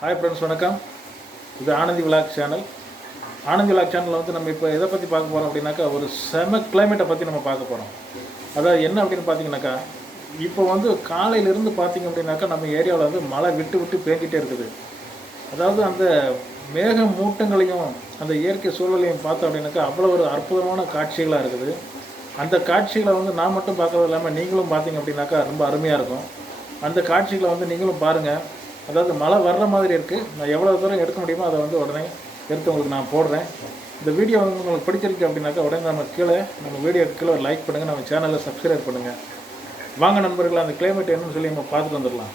Hi friends, வணக்கம். இது Anandi vlog channel. Anandi vlog சேனலில் வந்து நம்ம இப்போ எதை பற்றி பார்க்க போகிறோம் அப்படின்னாக்கா, ஒரு செம கிளைமேட்டை பற்றி நம்ம பார்க்க போகிறோம். அதாவது என்ன அப்படின்னு பார்த்தீங்கன்னாக்கா, இப்போ வந்து காலையிலேருந்து பார்த்தீங்க அப்படின்னாக்கா நம்ம ஏரியாவில் வந்து மழை விட்டு விட்டு பேஞ்சிட்டே இருக்குது. அதாவது அந்த மேக மூட்டங்களையும் அந்த இயற்கை சூழலையும் பார்த்தோம் அப்படின்னாக்கா அவ்வளோ ஒரு அற்புதமான காட்சிகளாக இருக்குது. அந்த காட்சிகளை வந்து நான் மட்டும் பார்க்கறது இல்லாமல் நீங்களும் பார்த்தீங்க அப்படின்னாக்கா ரொம்ப அருமையாக இருக்கும். அந்த காட்சிகளை வந்து நீங்களும் பாருங்கள். அதாவது மழை வர்ற மாதிரி இருக்குது. நான் எவ்வளோ தூரம் எடுக்க முடியுமோ அதை வந்து உடனே எடுத்து உங்களுக்கு நான் போடுறேன். இந்த வீடியோ வந்து உங்களுக்கு பிடிச்சிருக்கு அப்படின்னாக்கா உடனே நம்ம வீடியோக்கு கீழே லைக் பண்ணுங்கள், நம்ம சேனலை சப்ஸ்கிரைப் பண்ணுங்கள். வாங்க நண்பர்களே, அந்த கிளைமேட் என்னன்னு சொல்லி நம்ம பார்த்துட்டு வந்துடலாம்.